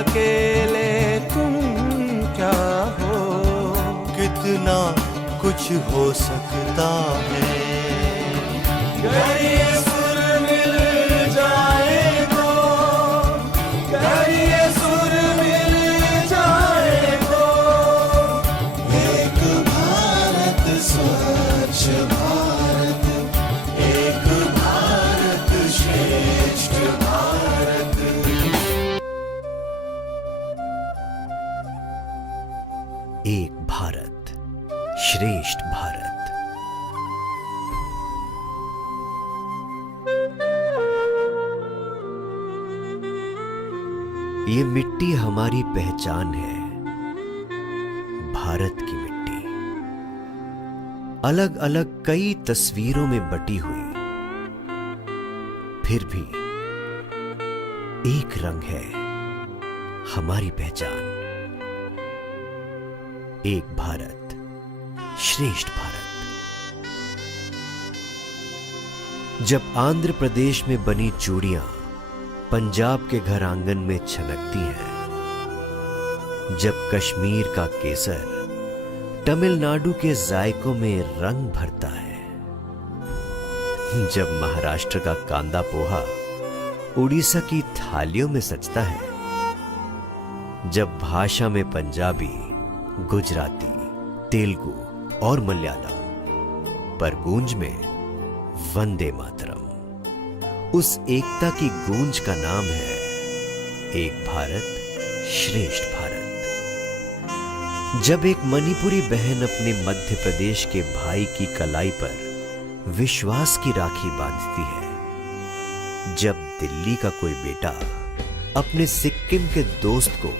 अकेले तुम क्या हो, कितना कुछ हो सकता है। ये सुर मिल जाए तो, ये सुर मिल जाए तो, एक भारत स्वच्छ भारत, एक भारत श्रेष्ठ भारत। एक भारत श्रेष्ठ भारत। ये मिट्टी हमारी पहचान है, भारत की मिट्टी। अलग अलग कई तस्वीरों में बटी हुई, फिर भी एक रंग है हमारी पहचान। एक भारत श्रेष्ठ भारत। जब आंध्र प्रदेश में बनी चूड़ियां पंजाब के घर आंगन में छनकती हैं, जब कश्मीर का केसर तमिलनाडु के जायकों में रंग भरता है, जब महाराष्ट्र का कांदा पोहा उड़ीसा की थालियों में सजता है, जब भाषा में पंजाबी, गुजराती, तेलुगु और मलयालम, पर गूंज में वंदे मातरम। उस एकता की गूंज का नाम है एक भारत श्रेष्ठ भारत। जब एक मणिपुरी बहन अपने मध्य प्रदेश के भाई की कलाई पर विश्वास की राखी बांधती है, जब दिल्ली का कोई बेटा अपने सिक्किम के दोस्त को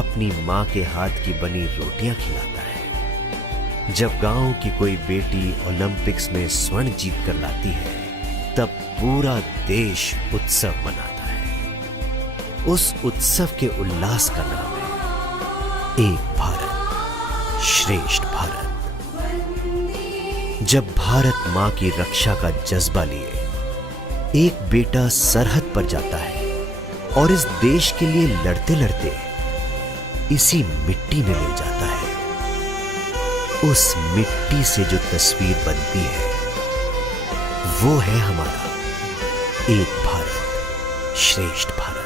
अपनी मां के हाथ की बनी रोटियां खिलाता है, जब गांव की कोई बेटी ओलंपिक्स में स्वर्ण जीत कर लाती है, तब पूरा देश उत्सव मनाता है। उस उत्सव के उल्लास का नाम है एक भारत श्रेष्ठ भारत। जब भारत मां की रक्षा का जज्बा लिए एक बेटा सरहद पर जाता है और इस देश के लिए लड़ते लड़ते इसी मिट्टी में मिल जाता है, उस मिट्टी से जो तस्वीर बनती है वो है हमारा एक भारत श्रेष्ठ Bharat.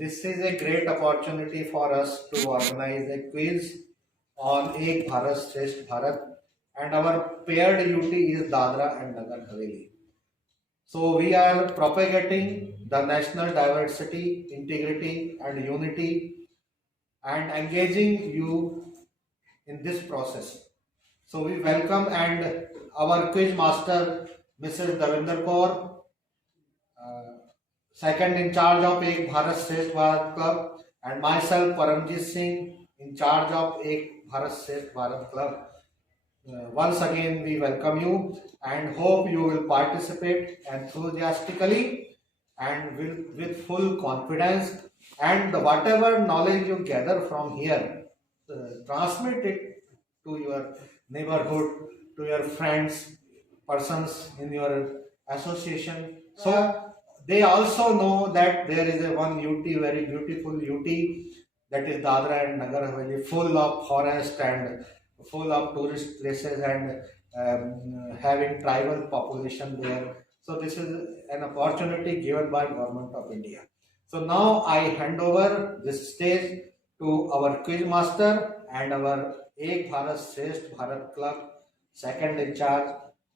This is a great opportunity for us to organize a quiz on Ek Bharat Shresth Bharat, and our paired UT is Dadra and Nagar Haveli. So we are propagating the national diversity, integrity and unity and engaging you in this process. So we welcome and our quiz master Mrs. Davinder Kaur, second in charge of Ek Bharat Shresth Bharat Club, and myself Paramjit Singh in charge of Ek Bharat Shresth Bharat Club. Once again we welcome you and hope you will participate enthusiastically and with full confidence, and whatever knowledge you gather from here, transmit it to your neighborhood, to your friends, persons in your association, so they also know that there is a one UT, very beautiful UT, that is Dadra and Nagar Haveli, full of forest and full of tourist places and having tribal population there. So this is an opportunity given by Government of India. So now I hand over this stage to our quiz master and our Ek Bharat Shresth Bharat Club second in charge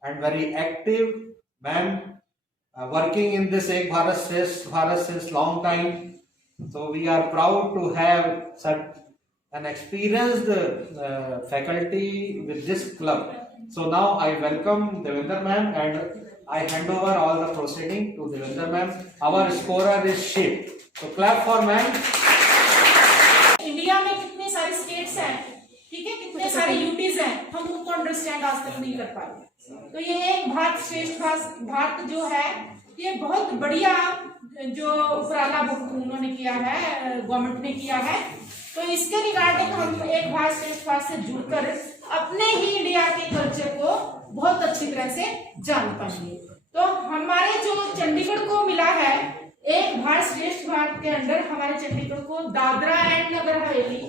and very active ma'am, working in this Ek Bharat Shresth Bharat since long time. So we are proud to have such an experienced faculty with this club. So now I welcome Devendra ma'am and I hand over all the proceeding to Devendra ma'am. Our scorer is Shiv. So clap for ma'am. India में कितने सारे स्टेट्स हैं, ठीक है, कितने सारे यूटीज हैं, हम उनको अंडरस्टैंड आज तक नहीं कर पाए। तो ये एक भारत श्रेष्ठ भारत जो है, ये बहुत बढ़िया जो उपराला उन्होंने किया है, गवर्नमेंट ने किया है। तो इसके रिगार्डिंग हम एक भारत श्रेष्ठ भारत से जुड़कर अपने ही इंडिया के कल्चर को बहुत अच्छी तरह से जान पाएंगे। तो हमारे जो चंडीगढ़ को मिला है एक भारत श्रेष्ठ भारत के अंदर, हमारे चंडीगढ़ को दादरा एंड नगर हवेली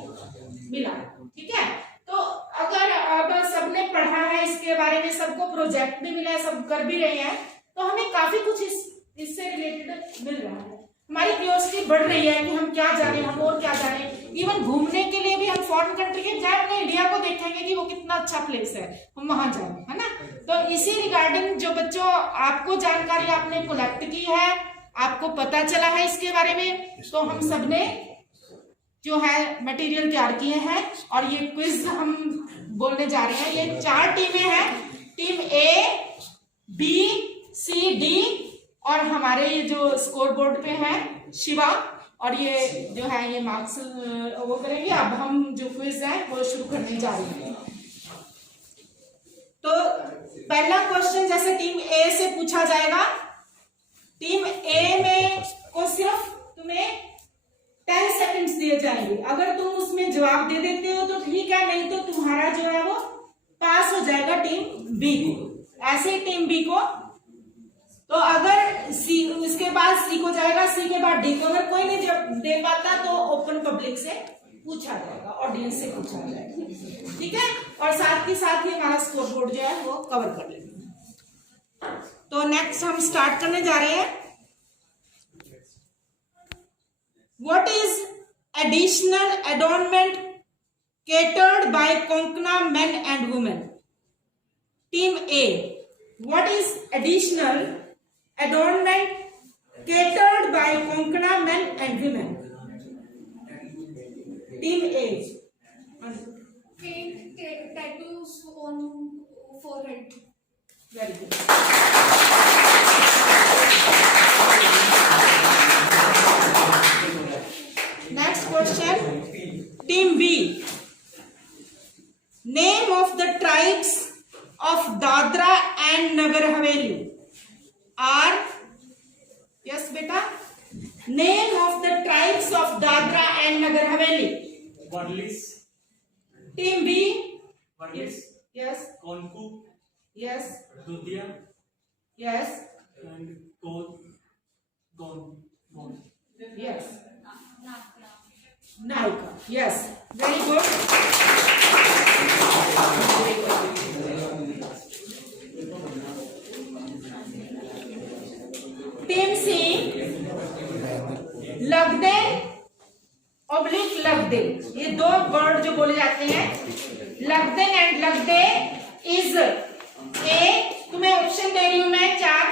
मिला, ठीक है। तो अगर अब सबने पढ़ा है इसके बारे में, सबको प्रोजेक्ट भी मिला है, सब कर भी रहे हैं, तो हमें काफी कुछ इससे रिलेटेड मिल रहा है। हमारी क्यूरियोसिटी बढ़ रही है कि हम क्या जाने, हम और क्या जाने। इवन घूमने के लिए भी हम फॉरेन कंट्री के जाए, अपने इंडिया को देखेंगे कि वो कितना अच्छा प्लेस है, हम वहां जाए, है ना। तो इसी रिगार्डिंग जो बच्चों आपको जानकारी आपने कलेक्ट की है, आपको पता चला है इसके बारे में, तो हम सबने जो है मटेरियल तैयार किए हैं और ये क्विज हम बोलने जा रहे हैं। ये 4 टीमें हैं, टीम ए, बी, सी, डी और हमारे ये जो स्कोर बोर्ड पे है शिवा, और ये जो है ये मार्क्स वो करेंगे। अब हम जो क्विज है वो शुरू करने जा रहे हैं। तो पहला क्वेश्चन जैसे टीम ए से पूछा जाएगा। टीम ए में को सिर्फ तुम्हें 10 सेकंड्स दिए जाएंगे। अगर तुम उसमें जवाब दे देते हो तो ठीक है, नहीं तो तुम्हारा जो है वो पास हो जाएगा टीम बी को। ऐसे टीम बी को, तो अगर सी, इसके बाद सी को जाएगा, सी के बाद डी को। अगर कोई नहीं दे पाता तो ओपन पब्लिक से पूछा जाएगा, ऑडियंस से पूछा जाएगा, ठीक है। और साथ ही हमारा स्कोर बोर्ड जो है वो कवर कर लेंगे। तो नेक्स्ट हम स्टार्ट करने जा रहे हैं। What is additional adornment catered by Konkana men and women? Team A, what is additional adornment catered by Konkana men and women? Team A. Paint tattoos on forehead. Very good. Next question. Team B. Name of the tribes of Dadra and Nagar Haveli are, yes beta, name of the tribes of Dadra and Nagar Haveli. Varlis, Team B. Varlis, Yes. Konku, Yes. Dudia, Yes. and Gon. Yes. Naika. Yes. Very good. Team C. लगदेन oblique लगदे, ये 2 वर्ड जो बोले जाते हैं, लगदेन एंड लगदे is a. तुम्हें ऑप्शन दे रही हूं मैं 4,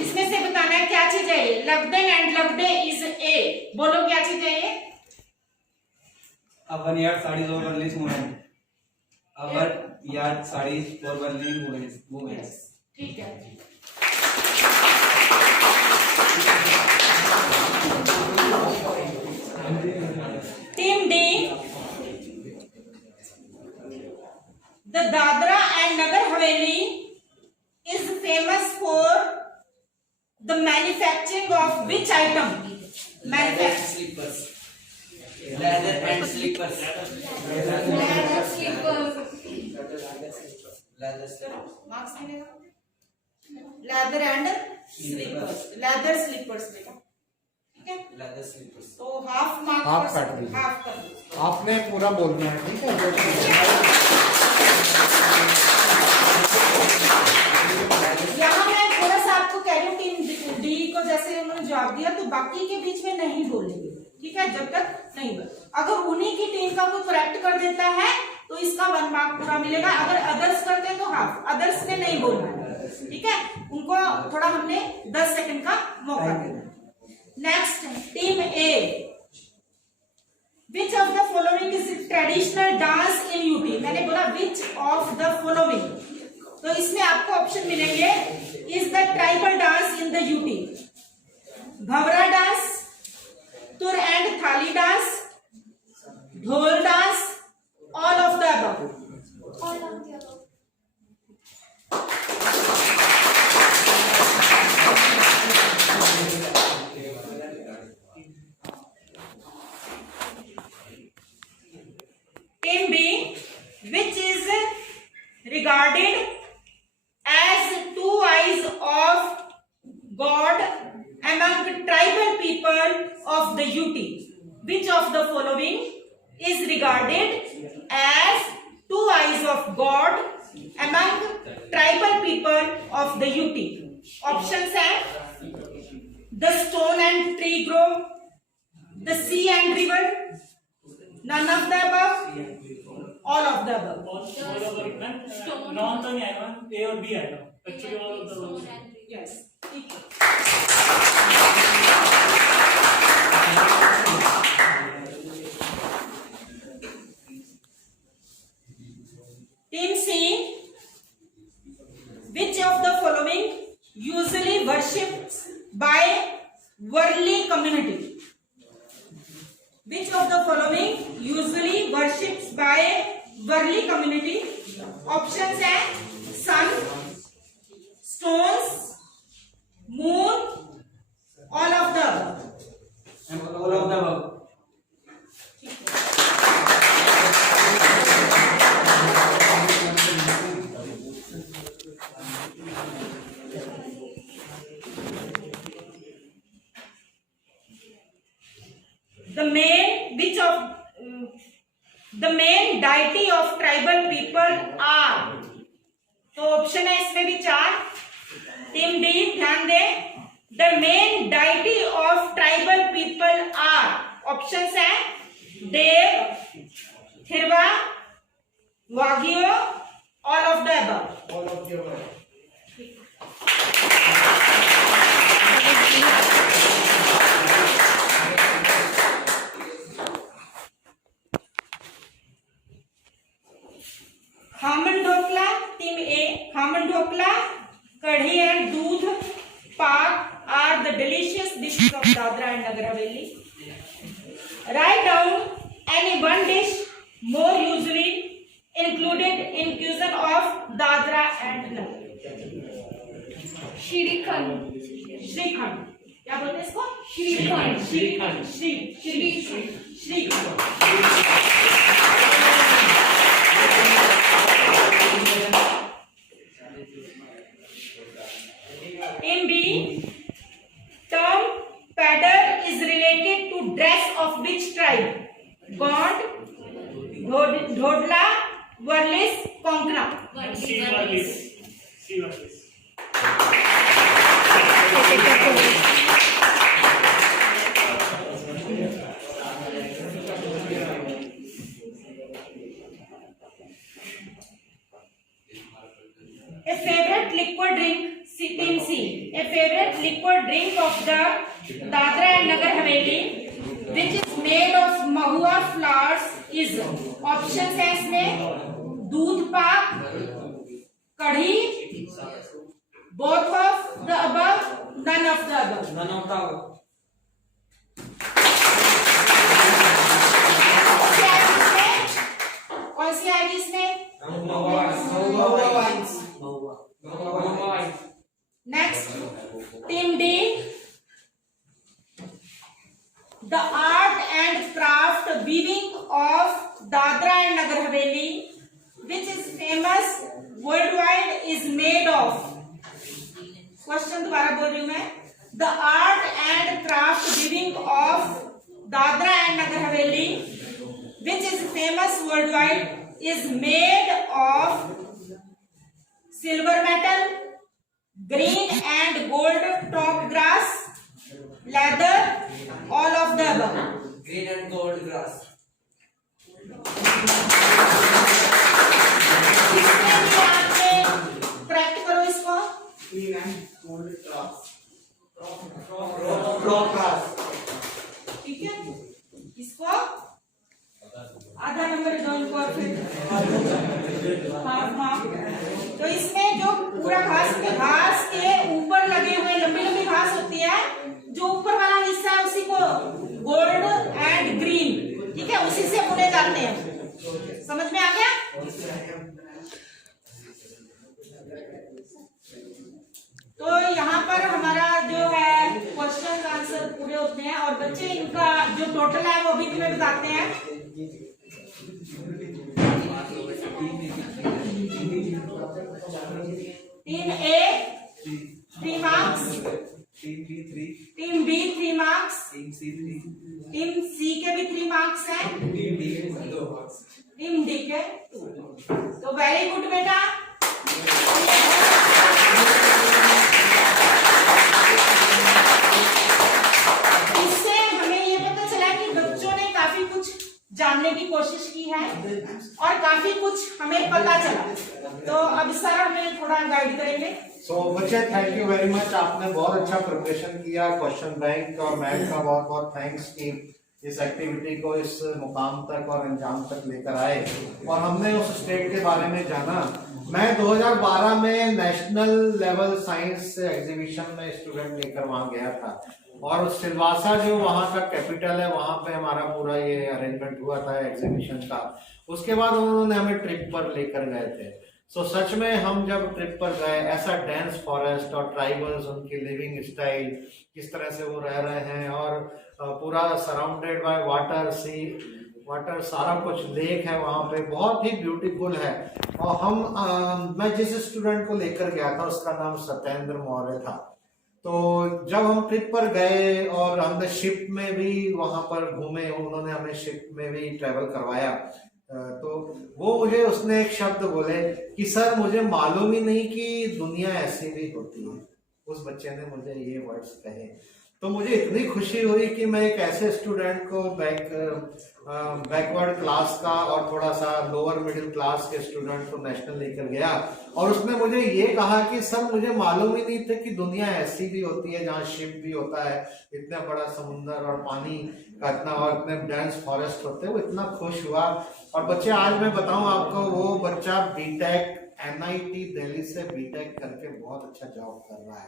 इसमें से बताना है क्या चीज है ये। लगदेन एंड लगदे इज ए, बोलो क्या चीज है ये। Our yard sarees or Varlis women. Our yard sarees for Varlis women. Yes, ठीक है। Team D. The Dadra and Nagar Haveli is famous for the manufacturing of which item? Slippers. Leather and slippers. Leather slippers. Leather slippers. Marks मिलेगा? Leather and slippers. Leather slippers बेटा, ठीक है। Leather slippers. तो half mark, half काट दीजिए। हाफ कर दो। आपने पूरा बोलना है, ठीक है। यहाँ मैं थोड़ा सा आपको कह रही हूँ, टीम डी को जैसे उन्होंने जवाब दिया तो बाकी के बीच में नहीं बोलेंगे, ठीक है, जब तक नहीं बोल। अगर उन्हीं की टीम का कोई करेक्ट कर देता है तो इसका 1 मार्क पूरा मिलेगा। अगर अदर्स करते हैं तो हाफ, अदर्स ने नहीं बोलना है, ठीक है, उनको थोड़ा हमने 10 सेकंड का मौका दिया। Next team A, which of the following is traditional dance in UP. मैंने बोला विच ऑफ द फॉलोइंग, तो इसमें आपको ऑप्शन मिलेंगे is the tribal dance in the UP, भवरा डांस, तुर एंड थाली डांस, ढोल dance, all of the above. All of the above. Team B, which is regarded as two eyes of God among tribal people of the UT. Which of the following is regarded as two eyes of God among tribal people of the UT? Options are the stone and tree grove, the sea and river, none of the above, all of the above. Stone. Non तो नहीं आएगा, ए और बी आएगा, actually all of Stone the and tree. Yes. Team C, which of the following usually worshipped by Worli community? Which of the following usually worshipped by Worli community? Options are sun, stones, moon, all of the above. All of the above. The main deity of tribal people are, तो option है इसमें भी 4। Team D ध्यान दें, the main deity of tribal people are, options है Dev, Thirva, Vagio, all of the above. All of the above. Khaman dhokla, team A, khaman dhokla, kadhi and dudhpak are the delicious dishes of Dadra and Nagar Haveli. Write down any one dish more usually included in cuisine of Dadra and Nagar. Shrikhand. Shrikhand, क्या बोलते हैं इसको? श्रीखंड। श्रीखंड, shrikhand. In B, term padder is related to dress of which tribe? Gond, Dhodla, Warlis, Konkana. सीवालिस, सीवालिस। A favorite liquid drink, Team C. A favorite liquid drink of the Dadra and Nagar Haveli, which is made of mahua flowers, is options है इसमें दूध पाक, कढ़ी, both of the above, none of the above. None of the above. कौन सी आएगी इसमें? Next, Team D. The art and craft weaving of Dadra and Nagar Haveli, which is famous worldwide, is made of. Question दोबारा बोल रही हूँ मैं. The art and craft weaving of Dadra and Nagar Haveli, which is famous worldwide, is made of silver metal, green and gold top grass, leather, all of the above. Green and gold grass. इसमें भी आपने correct करो इसको. लोग और फिर हाँ। तो इसमें जो पूरा घास के ऊपर लगे हुए लंबी लंबी घास होती है, जो ऊपर वाला हिस्सा है उसी को गोल्ड एंड ग्रीन, ठीक है, उसी से बुने जाते हैं। समझ में आ गया? तो यहाँ पर हमारा जो है क्वेश्चन आंसर पूरे होते हैं और बच्चे इनका जो टोटल है वो भी तुम्हें बताते हैं। 3A 3 marks, team B 3 marks, team C के भी 3 marks हैं, टीम D के 2। तो वेरी गुड बेटा। इससे हमें ये पता चला कि बच्चों ने काफी कुछ जानने की कोशिश की है और काफी कुछ हमें पता चला। तो अब सर हमें थोड़ा गाइड करेंगे। बच्चे थैंक यू वेरी मच, आपने बहुत अच्छा प्रिपरेशन किया। क्वेश्चन बैंक और मैथ का बहुत बहुत थैंक्स कि इस एक्टिविटी को इस मुकाम तक और अंजाम तक लेकर आए और हमने उस स्टेट के बारे में जाना। मैं 2012 में नेशनल लेवल साइंस एग्जीबिशन में स्टूडेंट लेकर वहां गया था और सिलवासा जो वहाँ का कैपिटल है वहाँ पे हमारा पूरा ये अरेंजमेंट हुआ था एग्जीबिशन का। उसके बाद उन्होंने हमें ट्रिप पर लेकर गए थे। सच में हम जब ट्रिप पर गए, ऐसा डेंस फॉरेस्ट और ट्राइबल्स, उनकी लिविंग स्टाइल, किस तरह से वो रह रहे हैं और पूरा surrounded by water, sea water, सारा कुछ लेक है वहाँ पे, बहुत ही ब्यूटीफुल है। और मैं जिस स्टूडेंट को लेकर गया था उसका नाम सत्येंद्र मौर्य था। तो जब हम ट्रिप पर गए और हमने शिप में भी वहाँ पर घूमे, उन्होंने हमें शिप में भी ट्रेवल करवाया, तो वो मुझे उसने एक शब्द बोले कि सर मुझे मालूम ही नहीं कि दुनिया ऐसी भी होती है। उस बच्चे ने मुझे ये वर्ड्स कहे तो मुझे इतनी खुशी हुई कि मैं एक ऐसे स्टूडेंट को बैकवर्ड क्लास का और थोड़ा सा लोअर मिडिल क्लास के स्टूडेंट को नेशनल लेकर गया और उसने मुझे ये कहा कि सर मुझे मालूम ही नहीं था कि दुनिया ऐसी भी होती है जहाँ शिप भी होता है, इतना बड़ा समुंदर और पानी का इतना और इतने डेंस फॉरेस्ट होते हैं। वो इतना खुश हुआ। और बच्चे आज मैं बताऊं आपको, वो बच्चा बीटेक NIT दिल्ली से बीटेक करके बहुत अच्छा जॉब कर रहा है।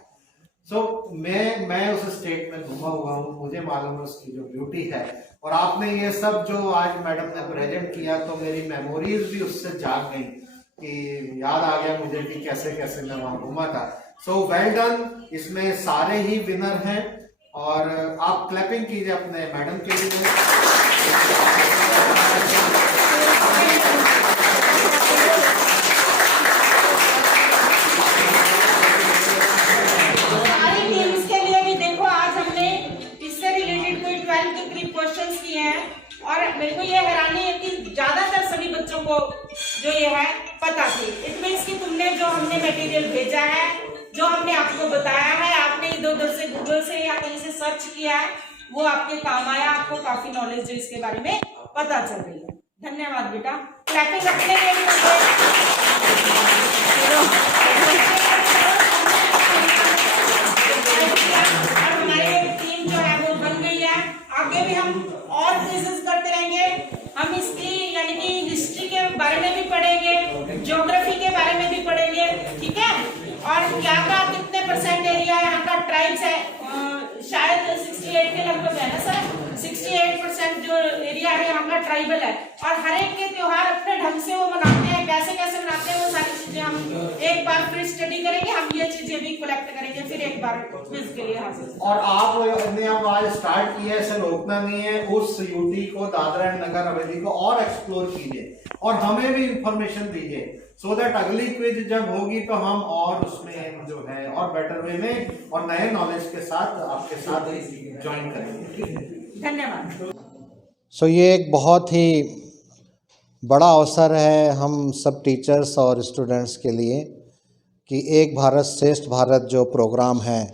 मैं उस स्टेट में घुमा हुआ हूँ, मुझे मालूम है उसकी जो ब्यूटी है। और आपने ये सब जो आज मैडम ने प्रेजेंट किया तो मेरी मेमोरीज भी उससे जाग गई कि याद आ गया मुझे कि कैसे कैसे मैं वहां घुमा था। Well done. इसमें सारे ही विनर हैं और आप क्लैपिंग कीजिए अपने मैडम के लिए। और मेरे को ये हैरानी है कि ज्यादातर सभी बच्चों को जो ये है पता थी। इट मींस कि तुमने जो हमने मटेरियल भेजा है, जो हमने आपको बताया है, आपने इधर उधर से गूगल से या कहीं से सर्च किया है, वो आपके काम आया। आपको काफी नॉलेज जो इसके बारे में पता चल रही है। धन्यवाद बेटा। क्लैपिंग रखने के लिए और हमारी टीम जो है वो बन गई है। आगे भी हम और क्विज़ेस करते रहेंगे। हम इसकी यानी कि हिस्ट्री के बारे में भी पढ़ेंगे, ज्योग्राफी के बारे में भी पढ़ेंगे, ठीक है। और यहाँ का कितने % एरिया है, यहाँ का ट्राइब्स है, शायद 68 के लगभग है ना सर, 68% जो एरिया है यहाँ का ट्राइबल है। और हर एक के त्योहार अपने ढंग से वो मनाते हैं, कैसे कैसे मनाते हैं वो सारी चीजें हम एक बार फिर स्टडी करेंगे। हम ये चीजें भी कलेक्ट करेंगे फिर एक बार क्विज के लिए हाजिर। और आपने अब आज स्टार्ट किया है, इसे रोकना नहीं है। उस यूटी को, दादरा एंड नगर हवेली को और एक्सप्लोर कीजिए और हमें भी इंफॉर्मेशन दीजिए सो दैट अगली क्विज जब होगी तो हम और उसमें जो है और बेटर वे में और नए नॉलेज के साथ आपके साथ ज्वाइन करेंगे। ठीक है, धन्यवाद। ये एक बहुत ही बड़ा अवसर है हम सब टीचर्स और स्टूडेंट्स के लिए कि एक भारत श्रेष्ठ भारत जो प्रोग्राम है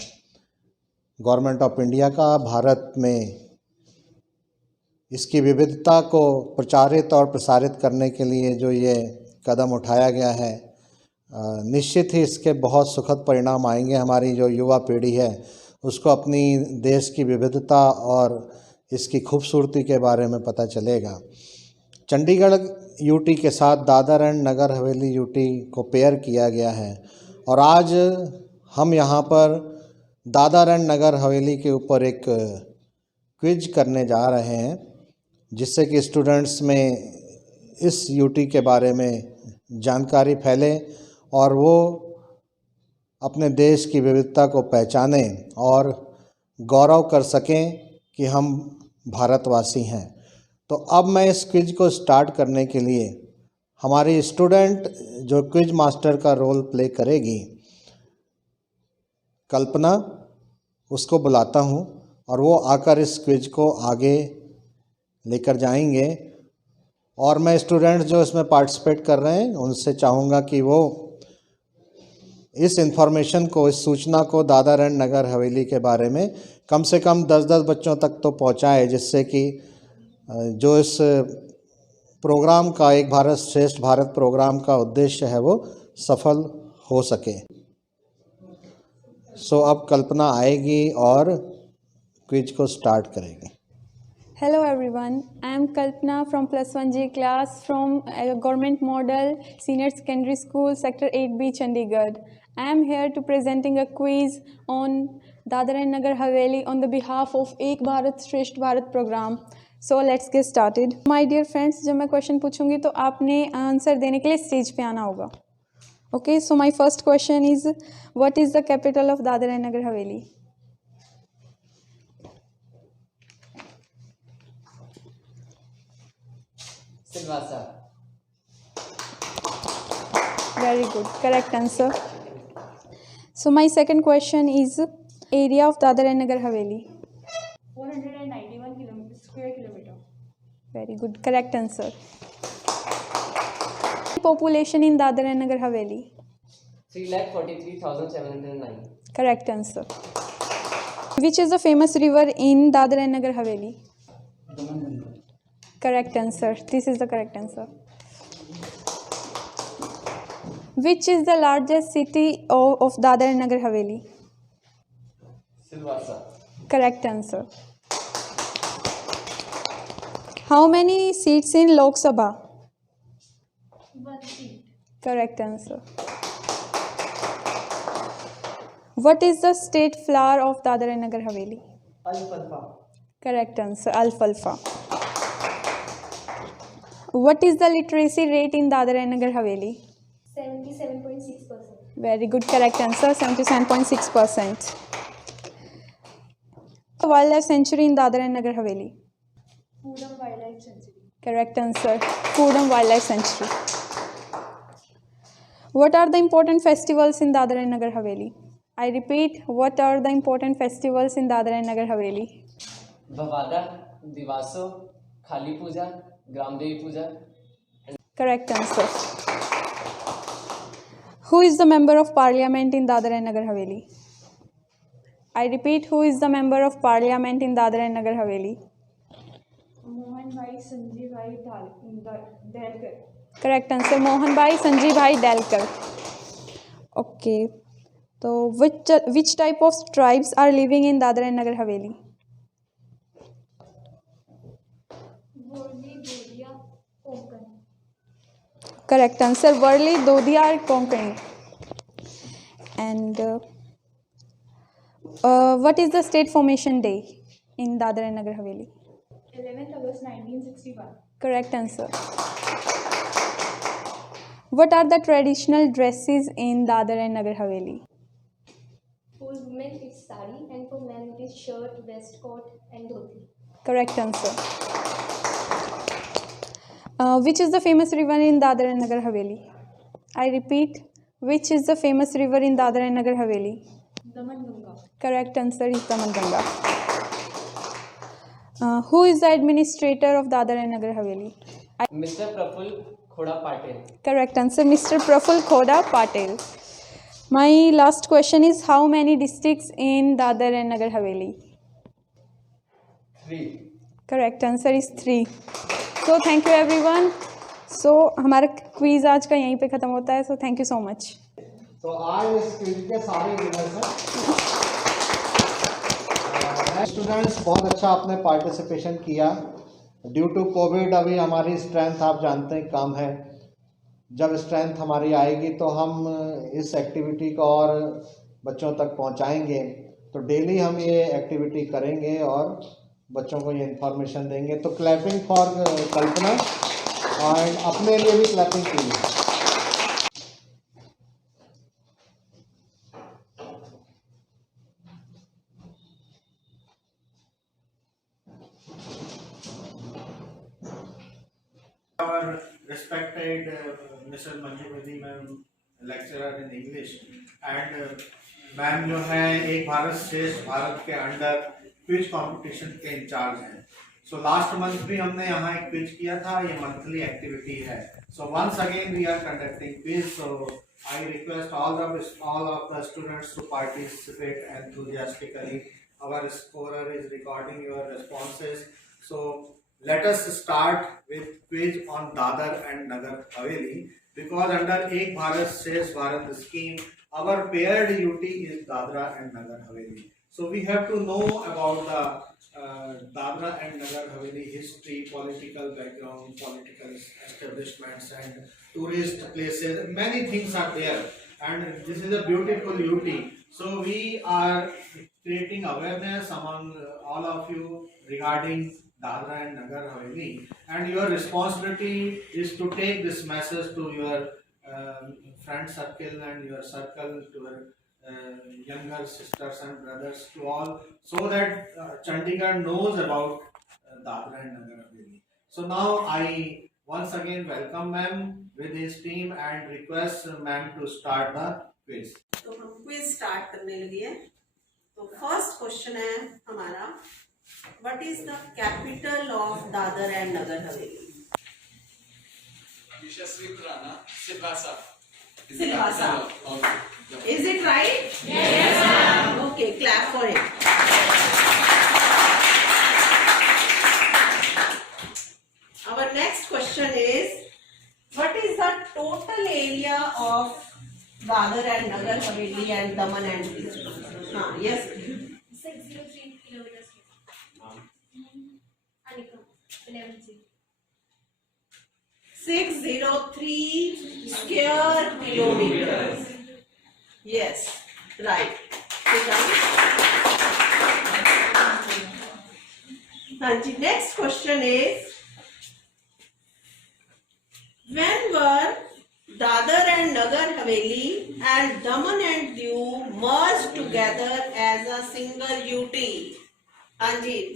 गवर्नमेंट ऑफ इंडिया का, भारत में इसकी विविधता को प्रचारित और प्रसारित करने के लिए जो ये कदम उठाया गया है, निश्चित ही इसके बहुत सुखद परिणाम आएंगे। हमारी जो युवा पीढ़ी है उसको अपनी देश की विविधता और इसकी खूबसूरती के बारे में पता चलेगा। चंडीगढ़ यूटी के साथ दादर एंड नगर हवेली यूटी को पेयर किया गया है और आज हम यहाँ पर दादर एंड नगर हवेली के ऊपर एक क्विज करने जा रहे हैं जिससे कि स्टूडेंट्स में इस यूटी के बारे में जानकारी फैले और वो अपने देश की विविधता को पहचानें और गौरव कर सकें कि हम भारतवासी हैं। तो अब मैं इस क्विज को स्टार्ट करने के लिए हमारी स्टूडेंट जो क्विज मास्टर का रोल प्ले करेगी कल्पना, उसको बुलाता हूं और वो आकर इस क्विज को आगे लेकर जाएंगे। और मैं स्टूडेंट्स जो इसमें पार्टिसिपेट कर रहे हैं उनसे चाहूँगा कि वो इस इन्फॉर्मेशन को, इस सूचना को दादर एंड नगर हवेली के बारे में कम से कम 10-10 बच्चों तक तो पहुंचाए, जिससे कि जो इस प्रोग्राम का, एक भारत श्रेष्ठ भारत प्रोग्राम का उद्देश्य है वो सफल हो सके। सो अब कल्पना आएगी और क्विज को स्टार्ट करेगी। Hello everyone, I am Kalpana from plus 1G class from Government Model Senior Secondary School Sector 8B Chandigarh. I am here to presenting a quiz on Dadar and Nagar Haveli on the behalf of Ek Bharat Shresth Bharat program. So let's get started. My dear friends, जब मैं क्वेश्चन पूछूंगी तो आपने आंसर देने के लिए स्टेज पे आना होगा। Okay, so my first question is, what is the capital of Dadar and Nagar Haveli? Silvassa. Very good, correct answer. So my second question is, area of Dadar and Nagar Haveli? 491 square kilometer. Very good, correct answer. Population in Dadar and Nagar Haveli? 3,43,709. Correct answer. Which is the famous river in Dadar and Nagar Haveli? Correct answer. This is the correct answer. Which is the largest city of Dadar and Nagar Haveli? Silvassa. Correct answer. How many seats in Lok Sabha? 1 seat. Correct answer. What is the state flower of Dadar and Nagar Haveli? Alfalfa. Correct answer. Alfalfa. What is the literacy rate in Dadar and Nagar Haveli? 77.6%. Very good, correct answer. 77.6%. Wildlife sanctuary in Dadar and Nagar Haveli? Kudam Wildlife Sanctuary. Correct answer. Kudam Wildlife Sanctuary. What are the important festivals in Dadar and Nagar Haveli? I repeat, what are the important festivals in Dadar and Nagar Haveli? Bhavada, Divaso, Kali Puja, Gramdevi Puja. Correct answer. Who is the member of parliament in Dadar and Nagar Haveli? I repeat, who is the member of parliament in Dadar and Nagar Haveli? Mohan Bhai Sanjay Bhai Dalkar. Correct answer. Mohan Bhai Sanjay Bhai Dalkar. Okay. So which type of tribes are living in Dadar and Nagar Haveli? Worli, Dodia, Konkan. Correct answer. Worli, Dodia or Konkani. And what is the state formation day in Dadar and Nagar Haveli? 11th August 1961. Correct answer. What are the traditional dresses in Dadar and Nagar Haveli? For women it's sari and for men it is shirt, waistcoat and dhoti. Correct answer. Which is the famous river in Dadar and Nagar Haveli? I repeat, which is the famous river in Dadar and Nagar Haveli? Damanganga. Correct answer is Damanganga. Who is the administrator of Dadar and Nagar Haveli? Mr. Praful Khoda Patel. Correct answer, Mr. Praful Khoda Patel. My last question is, how many districts in Dadar and Nagar Haveli? 3. Correct answer is 3. So thank you everyone. So हमारा क्विज आज का यहीं पे ख़त्म होता है. So thank you so much. तो आज इस क्विज के सारे विनर्स हैं स्टूडेंट्स। बहुत अच्छा आपने पार्टिसिपेशन किया। ड्यू टू कोविड अभी हमारी स्ट्रेंथ आप जानते हैं कम है। जब स्ट्रेंथ हमारी आएगी तो हम इस एक्टिविटी को और बच्चों तक पहुंचाएंगे। तो डेली हम ये एक्टिविटी करेंगे और बच्चों को ये इन्फॉर्मेशन देंगे। तो क्लैपिंग फॉर कल्पना और अपने लिए भी क्लैपिंग कीजिए। Our respected Mrs. Manju Bedi ma'am, lecturer in English, and ma'am जो है एक भारत श्रेष्ठ भारत के अंडर क्विज कंपटीशन के इंचार्ज हैं। सो लास्ट मंथ भी हमने यहाँ एक क्विज किया था, ये मंथली एक्टिविटी है। So once again we are conducting quiz, so I request all of the students to participate enthusiastically. Our scorer is recording your responses. So let us start with quiz on Dadar and Nagar Haveli, because under Ek Bharat Shresth Bharat scheme, our paired UT is Dadra and Nagar Haveli. So we have to know about the Dadra and Nagar Haveli history, political background, political establishments and tourist places. Many things are there, and this is a beautiful UT. So we are creating awareness among all of you regarding Dadra and Nagar Haveli, and your responsibility is to take this message to your friend circle and your circle, to your younger sisters and brothers, to all, so that Chandigarh knows about Dadra and Nagar Haveli. So now I once again welcome ma'am with his team and request ma'am to start the quiz. तो हम quiz start करने लगे हैं। तो first question है हमारा, what is the capital of Dadra and Nagar Haveli? Yashasvi खुराना, सिलवासा। Silvassa. Okay. Is it right? Yes, ma'am. Okay, clap for him. Our next question is, what is the total area of Dadar and Nagar Haveli and Daman and Diu? Yes. 603 kilometers. Anika, 11. 603 square kilometers. Yes, right. Next question is, when were Dadar and Nagar Haveli and Daman and Diu merged together as a single UT? Anjit.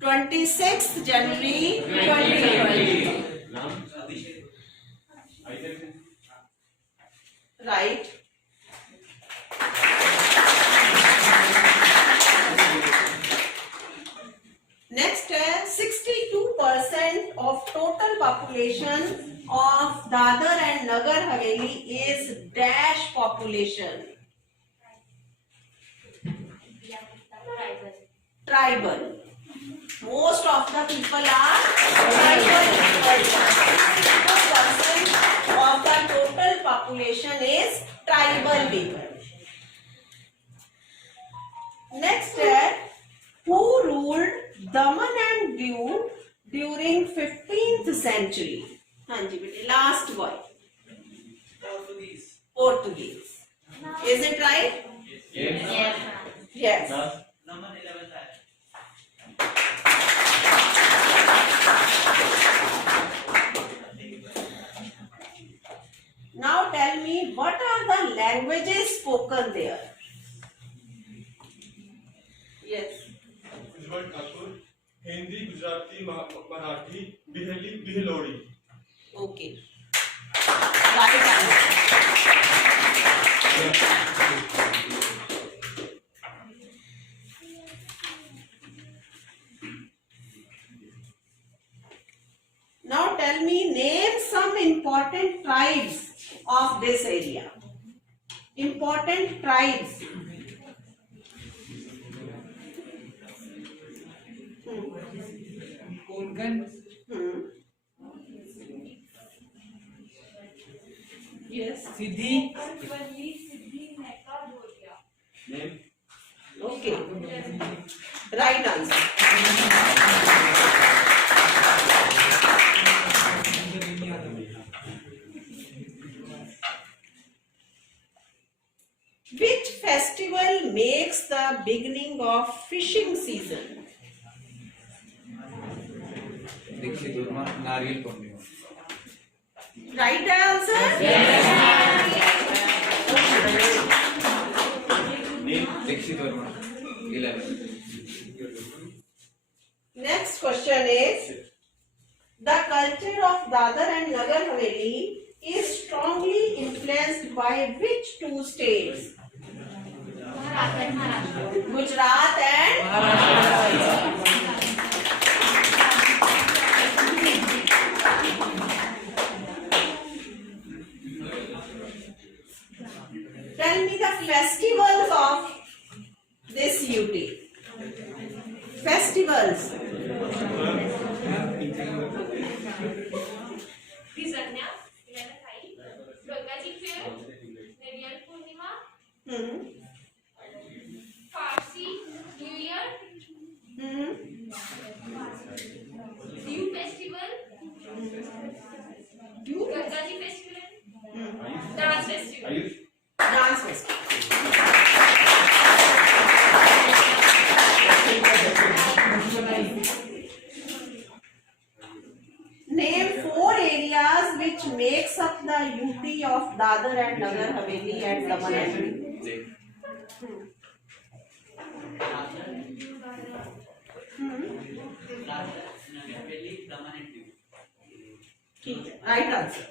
26th January 2020. Right. Next is 62% of total population of Dadar and Nagar Haveli is dash population. Tribal. Most of the people are tribal people. 62% of the total population is tribal people. Next is, who ruled Daman and Diu during 15th century? Hanji bete, last boy. Portuguese. Is it right? Yes. Yes. Number 11 है. Now tell me, what are the languages spoken there? Yes. उज्जवल ठाकुर, हिंदी, गुजराती, मराठी, बिहली, बिहलोड़ी. Okay. Right answer. Now tell me, name some important tribes of this area. Important tribes. Konkan. Yes. Siddhi. Okay. Right answer. Which festival makes the beginning of fishing season? Dixit वर्मा नारियल पूर्णिमा Right answer? Dixit वर्मा 11 Next question is, the culture of Dadar and Nagar Haveli is strongly influenced by which two states? Gujarat and Tell me the festivals of this UT. Festivals. Bisanya, Ilanakai, Durgaji Fair, Nariyal Purnima, Farsi New Year, Dew Festival, Durgaji Festival, Dance Festival. Dance festival. Name 4 areas which makes up the UT of Dadar and Nagar Haveli and Daman and Diu. ठीक है, right answer.